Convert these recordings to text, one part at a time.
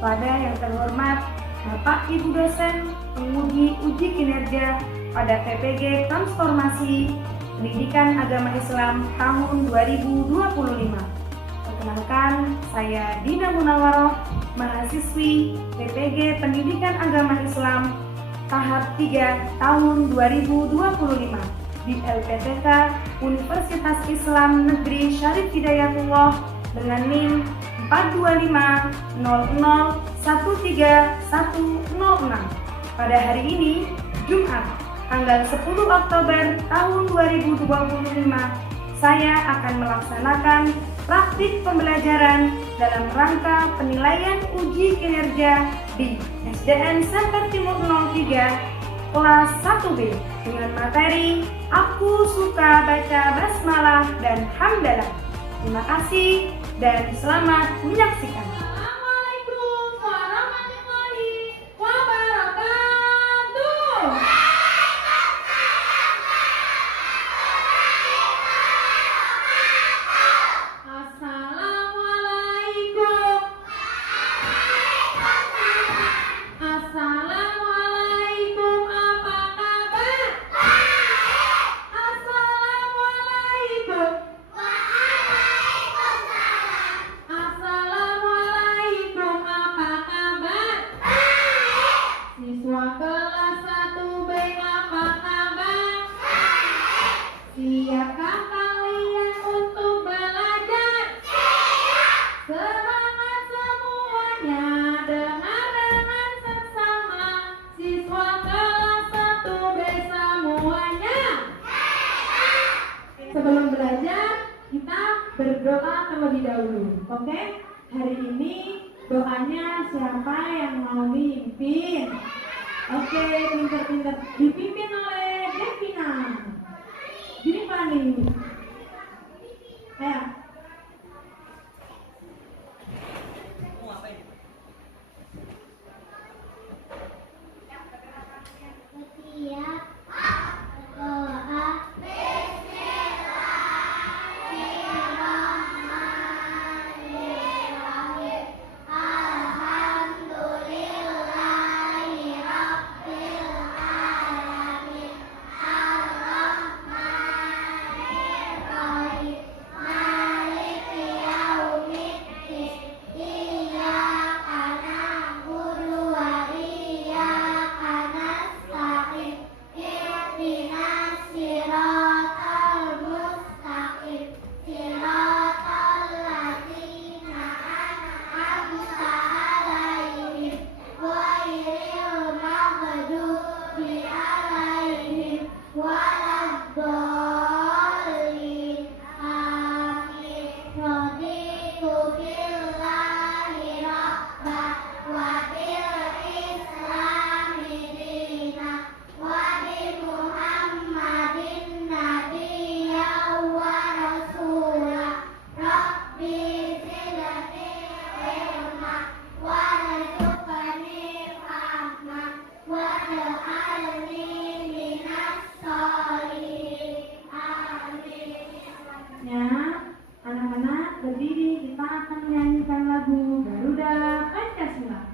kepada yang terhormat Bapak Ibu dosen penguji uji kinerja pada PPG Transformasi Pendidikan Agama Islam tahun 2025. Perkenalkan, saya Dina Munawaroh, mahasiswi PPG Pendidikan Agama Islam tahap 3 tahun 2025 di LPTK Universitas Islam Negeri Syarif Hidayatullah dengan NIM 42500131006. Pada hari ini, Jumat, tanggal 10 Oktober tahun 2025, saya akan melaksanakan praktik pembelajaran dalam rangka penilaian uji kinerja di SDN Center Timur 03 kelas 1B dengan materi Aku Suka Baca Basmalah dan Hamdalah. Terima kasih dan selamat menyaksikan. Assalamualaikum warahmatullahi wabarakatuh. Assalamualaikum. Assalamualaikum, apa kabar? Assalamualaikum. Assalamualaikum, apa kabar? Siswa kelas 1B apa kabar? Siapkah kalian untuk belajar? Semangat semuanya, dengar dengan seksama. Siswa kelas 1B semuanya. Sebelum belajar, kita berdoa terlebih dahulu. Oke? Hari ini doanya siapa yang mau mimpin? Oke, pinter-pinter. Dipimpin oleh Devina. Gini Fani. Ayo. Ya, anak-anak berdiri, kita akan menyanyikan lagu Garuda Pancasila.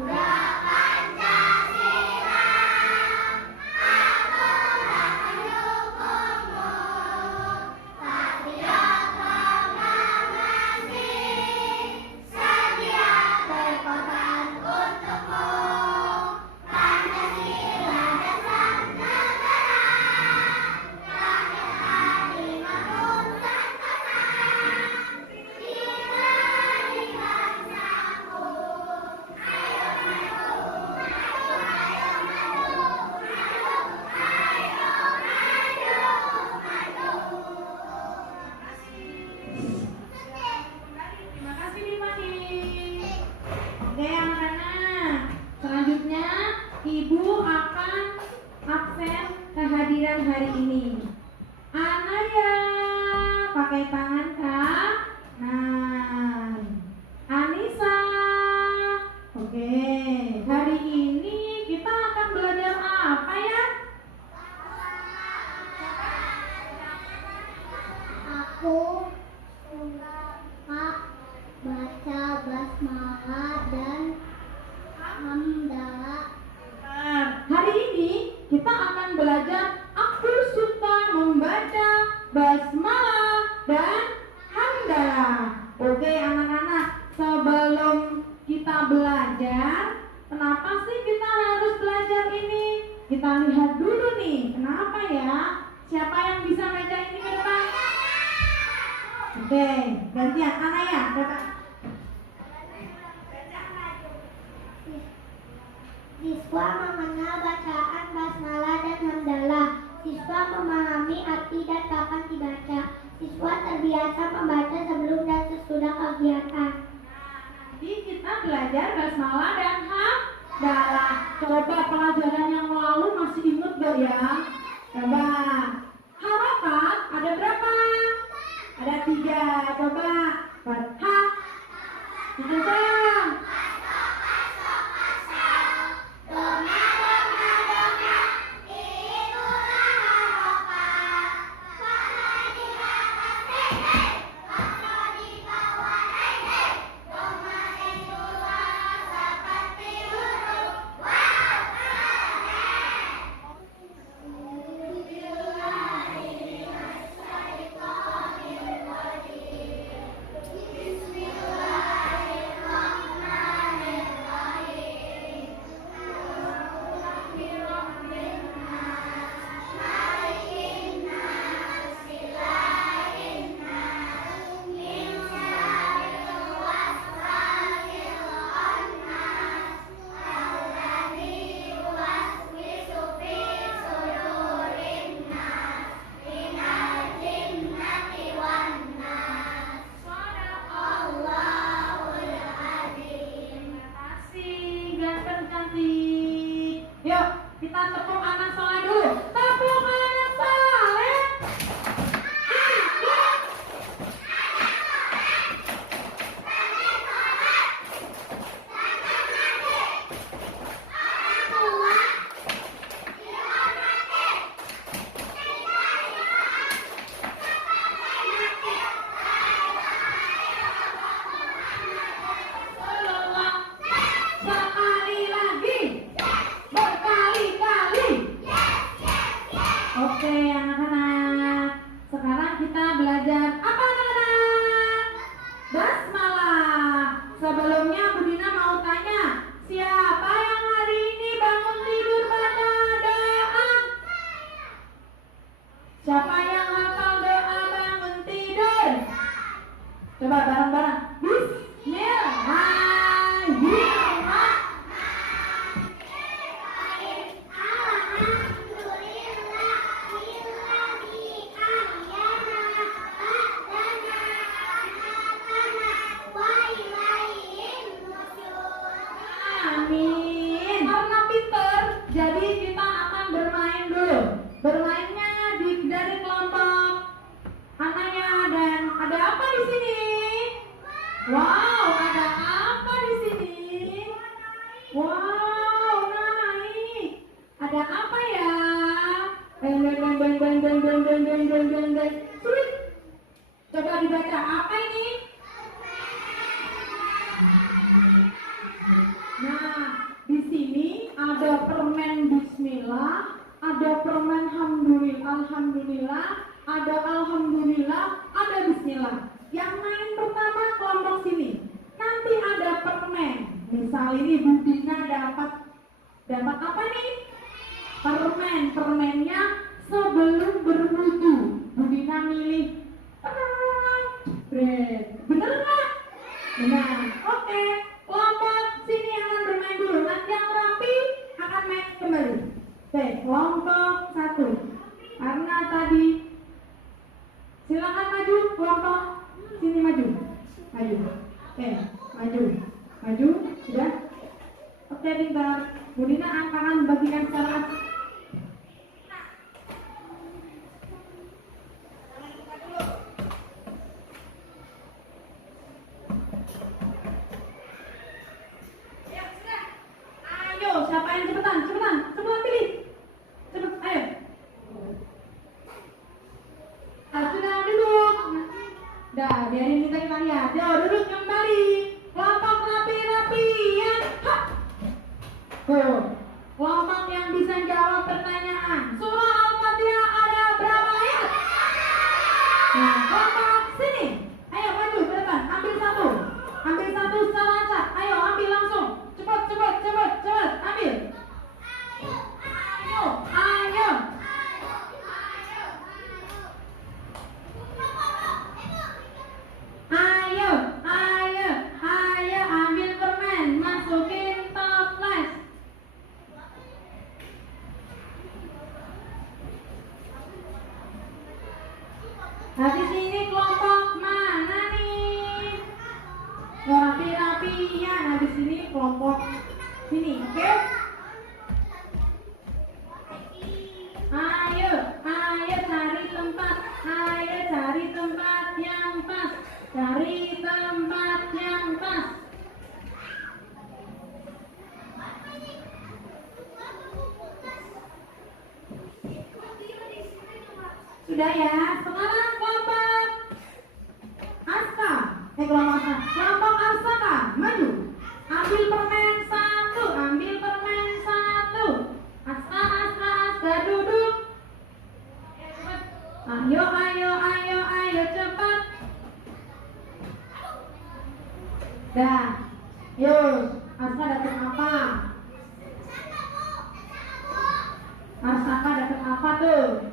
Garuda Pancasila. basmalah, dan hamdalah. Hari ini kita akan belajar aku suka membaca basmalah dan hamdalah. Oke anak-anak, sebelum kita belajar, kenapa sih kita harus belajar ini? Kita lihat dulu nih, kenapa ya? Siapa yang bisa baca ini ke depan? Oke, gantian Anaya, coba. Siswa mengenal bacaan basmalah dan hamdalah. Siswa memahami arti dan kapan dibaca. Siswa terbiasa membaca sebelum dan sesudah kegiatan. Nanti kita belajar basmalah dan hamdalah. Coba pelajaran yang lalu masih ingat gak ya? Coba. Harokat ada berapa? Ada 3. Coba. Fathah. Coba. Yuk, kita tepuk anak soleh dulu. Tepuk anak soleh. Sekali lagi. Berkali-kali. Oke anak-anak, sekarang kita belajar apa anak-anak? Basmalah. Sebelumnya Bu Dina mau tanya, siapa yang hari ini bangun tidur baca doa? Siapa yang hafal doa bangun tidur? Coba bareng-bareng. Amin. Karena pinter, jadi kita akan bermain dulu. Bermainnya dari kelompok Anaya dan ada apa di sini? Wow, ada apa di sini? Wow, naik. Ada apa ya? Sulit. Coba dibaca apa ini? Nah, di sini ada permen bismillah, ada permen alhamdulillah, ada alhamdulillah, ada bismillah. Yang main pertama kelompok sini. Nanti ada permen. Misal ini Bu Dina dapat apa nih? Permennya sebelum berwudu. Bu Dina milih bread. Bener nggak? Benar. Oke. Kelompok sini akan bermain dulu. Nanti yang rapi akan main kembali. Oke, kelompok 1. Karena tadi silakan maju kelompok sini maju. Oke, maju. Sudah. Oke, pintar. Bu Dina akan bagikan secara siapa yang cepetan pilih. Cepet, ayo. Sudah duduk. Dah, biarin kita lihat. Duduk kembali. Kelompok Tuh, kelompok yang bisa jawab pertanyaan. Surah Al-Fatihah ada berapa ayat? Nah, kelompok sini. Ayo maju ke depan, ambil satu. Ambil satu secara acak. Ayo ambil langsung. Cepat, ambil. Ayo. Ayo, ambil permen, masukin toples. Habis ini kelompok mana nih? Rapi-rapian. Habis ini kelompok sini, oke? Ayo cari tempat. Ayo cari tempat yang pas. Cari tempat yang pas. Sudah ya, sekarang kelompok Aska. Kelompok Aska, maju. Ambil permen satu. Aska duduk. Ayo cepat. Dah. Yuk, Aska dapat apa? Aska dapat apa tuh?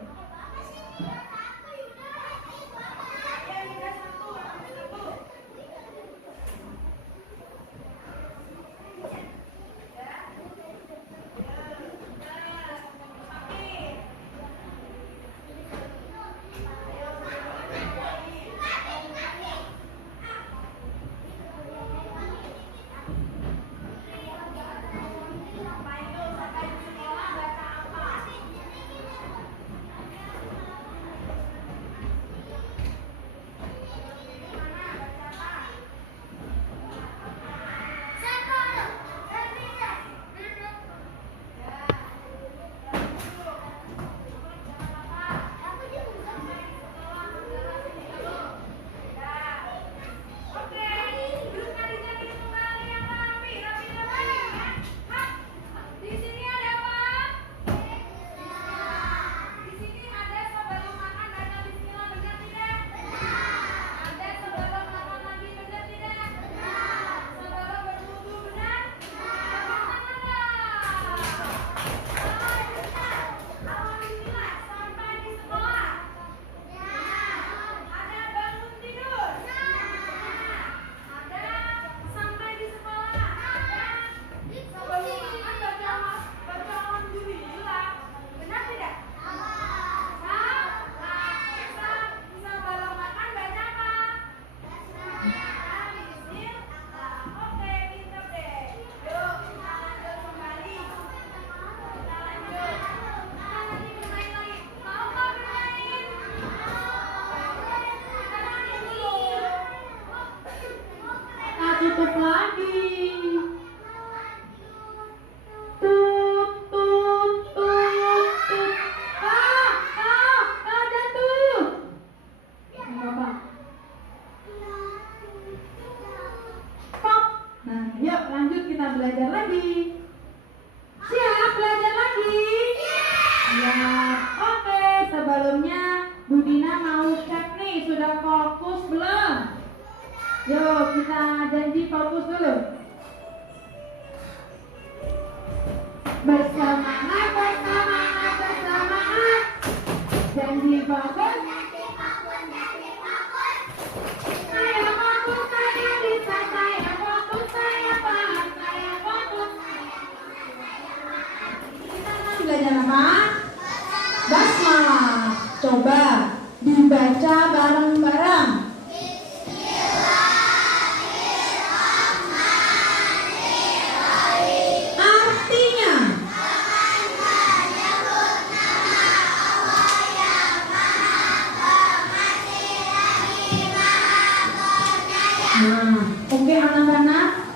Tutup lagi. Tut. Ada tuh. Apa? Stop. Nah, yuk lanjut kita belajar lagi. Siap belajar lagi? Ya, oke. Sebelumnya Bu Dina mau cek nih, sudah fokus belum? Yuk kita janji fokus dulu. Bersemangat. Janji fokus. Saya fokus, saya bisa, saya fokus, saya paham, saya fokus. Kita akan belajar apa? Basmalah. Coba dibaca bareng-bareng. Nah, oke anak-anak.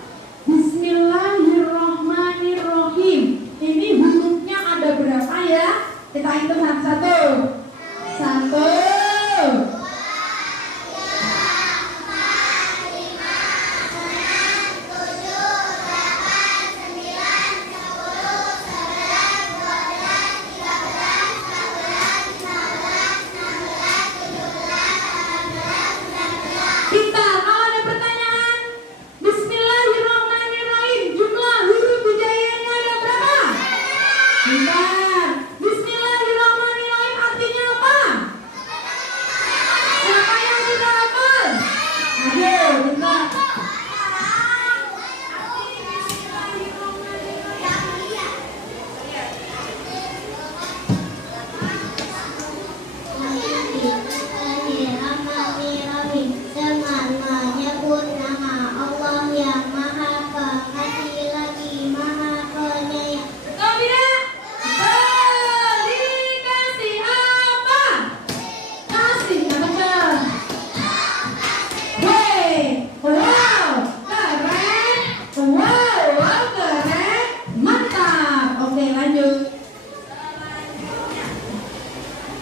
Bismillahirrahmanirrahim. Ini hurufnya ada berapa ya? Kita hitung satu-satu. 1, 2,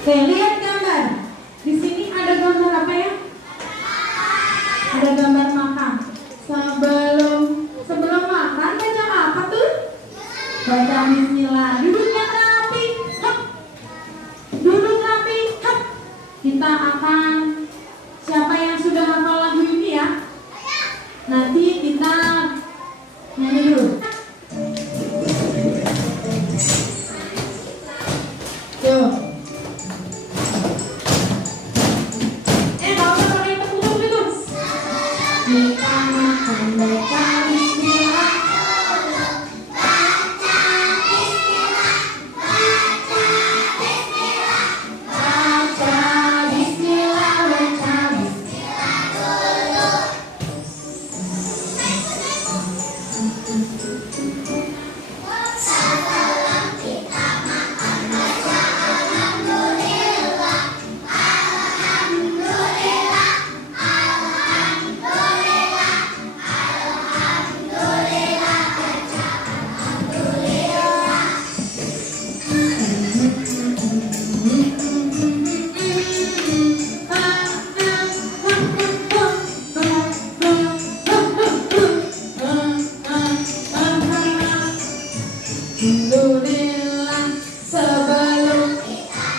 Oke, lihat gambar. Di sini ada gambar apa ya? Ada gambar makan. Sebelum makan baca apa tuh? Baca bismillah. Duduknya rapi. Hop. Duduk rapi. Hop. Kita akan, siapa yang sudah hafal lagu ini ya? Nanti kita nyanyi dulu. Yuk. Gak usah pakai tepung gitu. Kita makan baca bismillah. Alhamdulillah, sebelum kita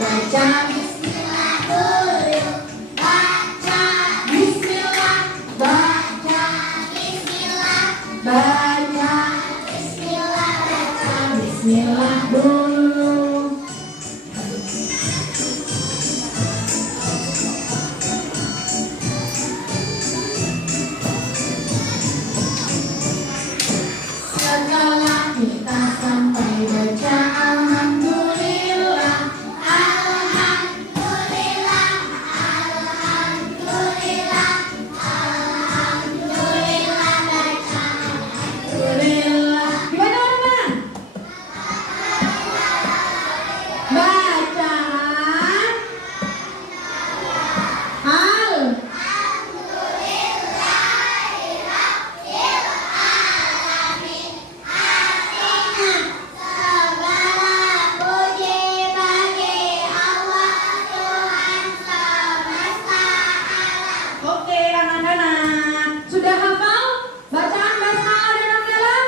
baca bismillah dulu. Baca bismillah, baca bismillah, baca bismillah, baca bismillah dulu. Setelah kita sampai baca alhamdulillah, alhamdulillah, alhamdulillah, alhamdulillah, baca alhamdulillah. Gimana teman-teman? Baca Oke, anak-anak, sudah hafal bacaan basmalah dan hamdalah?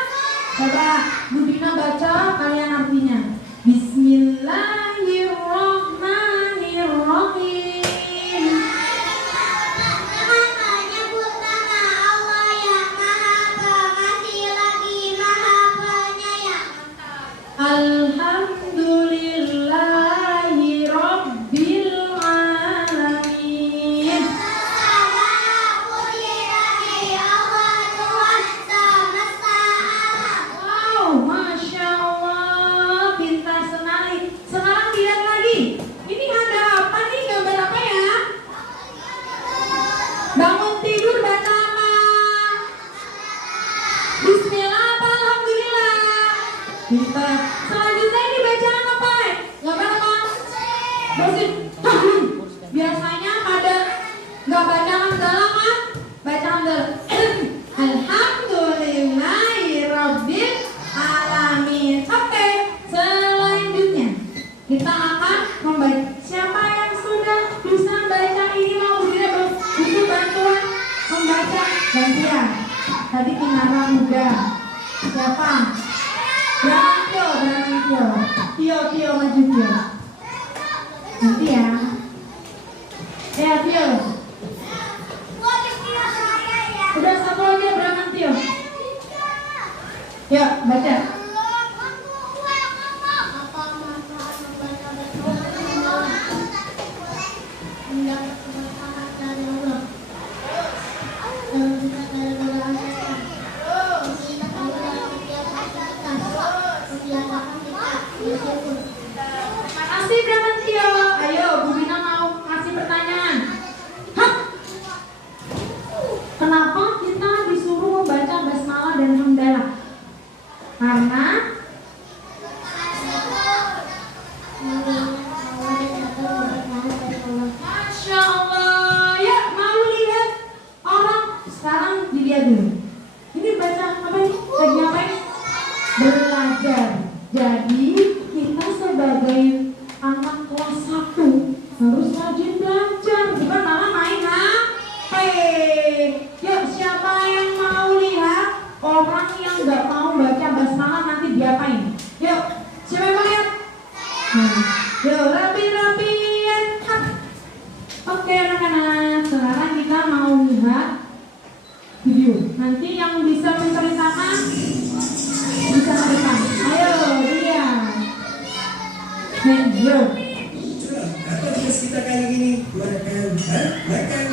Coba Bu Dina baca, kalian artinya. Bismillahirrahmanirrahim. Menyebut nama Allah yang Maha Pengasih lagi Maha Penyayang. Alhamdulillahi Rabbil Alamin. Segala puji bagi Allah Tuhan semesta alam. Wow, Masya Allah, pintar sekali. Sekarang lihat lagi. Ini ada apa nih? Gambar apa ya? Bangun tidur baca apa? Bismillah apa alhamdulillah? Pintar. Selanjutnya ini bacaan apa? Gambar apa? Bersin. Biasanya pada nggak baca hamdalah kan? Baca hamdalah. Alhamdulillahirabbil alamin. Oke, selanjutnya kita akan membaca. Siapa yang sudah bisa baca ini mau butuh bantuan membaca gantian. Tadi Kinara muda. Siapa? Tio. Tio maju Tio. Nanti ya. Tio. Udah satu aja berangkat Tio. Yuk baca. Makasih berangkat Tio. Ayo Bu Bina mau kasih pertanyaan. Hah? Kenapa kita disuruh membaca basmalah dan hamdalah? Nah, Nanti yang bisa menceritakan bisa ke depan. Ayo, dia. Yo. Apa tugas kita kali ini? Makan. Hah? Makan?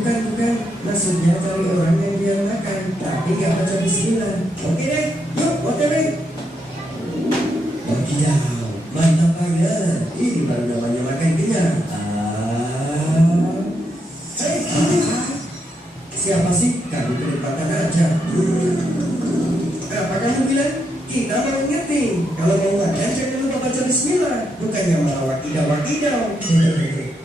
Bukan. Maksudnya cari orang yang dia makan, tapi gak baca bismillah. Oke deh, yuk, oke deh. Wadidaw, mantap banget. Ini baru namanya makan kenyang. Siapa sih? Kamu kedekatan aja. Apa kamu bilang? Kita mau ngerti. Kalau mau makan jangan lupa baca bismillah. Bukannya malah wakidaw.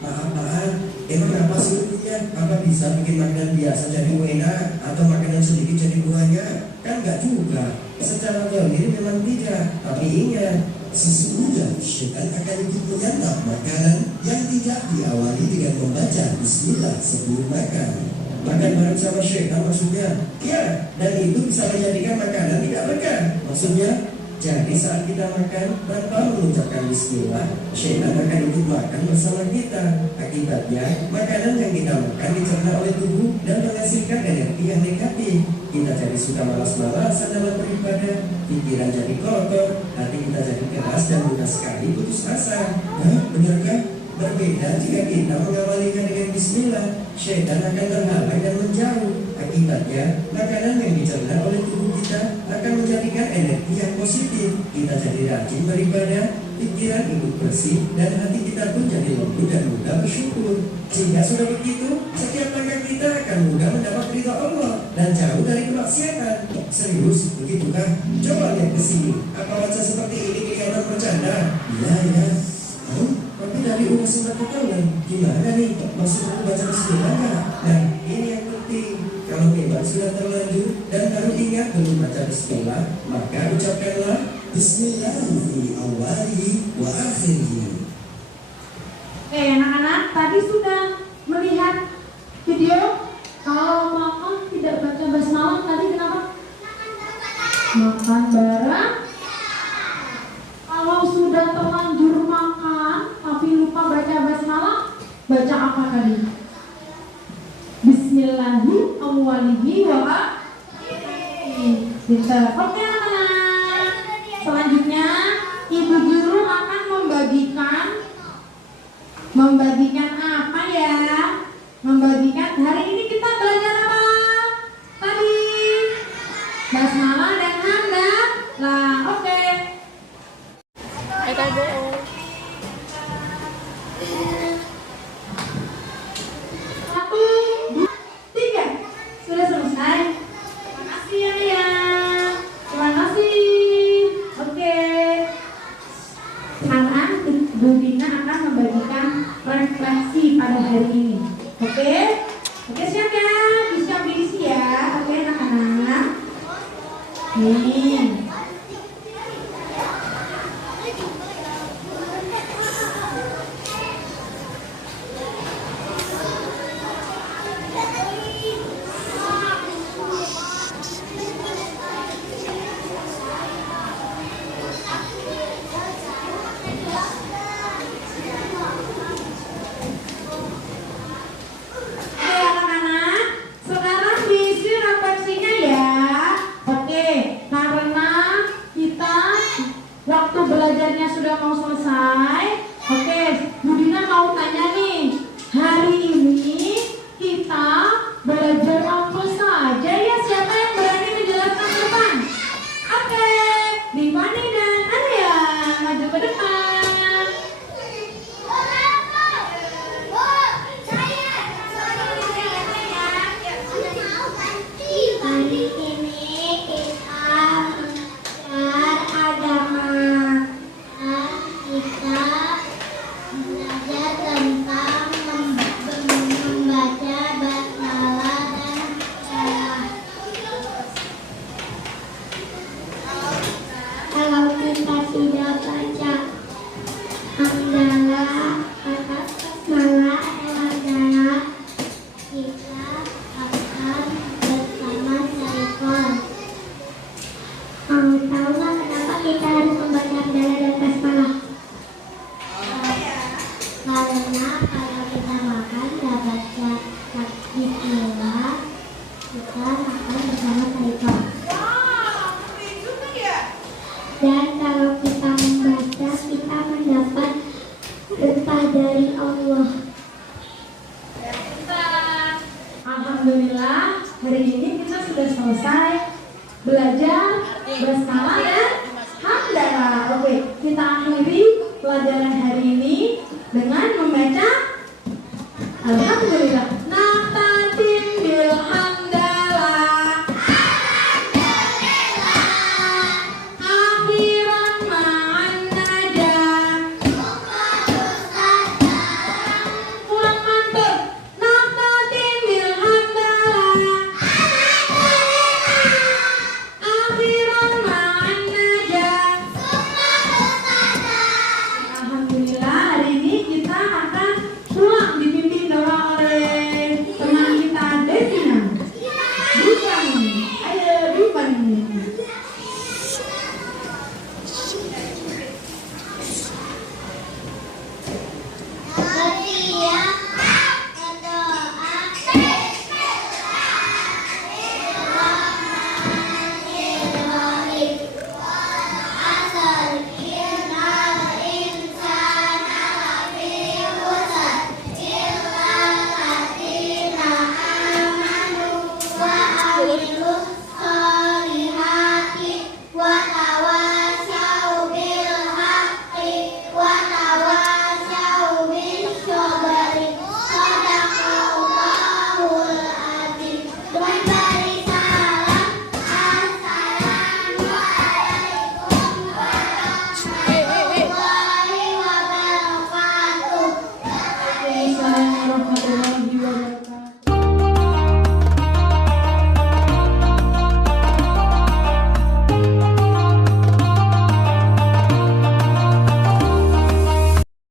Maaf. Emang apa sulitnya? Apa bisa bikin makanan biasa jadi enak atau makanan sedikit jadi banyak? Kan enggak juga. Secara teori memang tidak. Tapi ingat, sesungguhnya syaitan akan ikut menyantap makanan yang tidak diawali dengan membaca bismillah sebelum makan. Makan bareng sama syaitan maksudnya? Ya, dan itu bisa menjadikan makanan tidak berkah. Maksudnya, jadi saat kita makan tanpa mengucapkan bismillah, syaitan akan ikut makan bersama kita. Akibatnya, makanan yang kita makan dicerna oleh tubuh dan menghasilkan energi yang negatif. Kita jadi suka malas-malasan dalam beribadah, pikiran jadi kotor, hati kita jadi keras dan mudah sekali putus asa. Benarkah? Berbeda jika kita mengawalinya dengan bismillah, syaitan akan terhalang dan menjauh. Akibatnya, makanan yang dicerna oleh tubuh kita akan menjadikan energi yang positif. Kita jadi rajin beribadah, pikiran ikut bersih, dan hati kita pun jadi lembut dan mudah bersyukur. Jika sudah begitu, setiap langkah kita akan mudah mendapat ridha Allah dan jauh dari kemaksiatan. Serius, begitukah? Coba lihat ke sini. Apa wajah seperti ini kayak orang bercanda? Iya. Tapi dari umur 9 tahun, gimana nih? Maksud aku baca bismillah nggak? Nah, ini yang penting. Kalau memang sudah terlanjur dan baru ingat belum baca bismillah, maka ucapkanlah bismillah fi awali wa akhirih. Anak-anak, tadi sudah melihat video. Kalau makan tidak baca basmalah, tadi kenapa? Makan bareng. Kalau sudah terlanjur makan tapi lupa baca basmalah, baca apa tadi? Bismillahirrahmanirrahim wa akhirih. Oke anak-anak. Selanjutnya ibu guru akan membagikan apa ya? Membagikan hari ini kita belajar apa? Tadi basmalah dan hamdalah. Oke. Satu, dua, tiga. Sudah selesai. Terima kasih ya. Terima kasih. Oke. Sekarang Bu Dina akan membagikan refleksi pada hari ini. Oke? Oke, siap ya? Bisa diisi ya. Oke, anak-anak. Nih. Waktu belajarnya sudah mau selesai. Oke, Bu Dina mau tanya nih, hari ini kita belajar apa saja ya? Siapa yang berani menjelaskan ke depan? Oke, Rifani dan Arya maju ke depan. Hari ini kita belajar agama dan kita belajar tentang membaca basmalah dan hamdalah. Kalau kita tidak baca hamdalah atau basmalah dan hamdalah, kita akan bersama syaitan. Tahu nggak kenapa kita harus membaca hamdalah dan basmalah? Karena kalau kita makan nggak baca bismillah, kita makan selesai belajar basmalah dan hamdalah. Oke, kita akhiri pelajaran hari ini dengan membaca Alhamdulillah.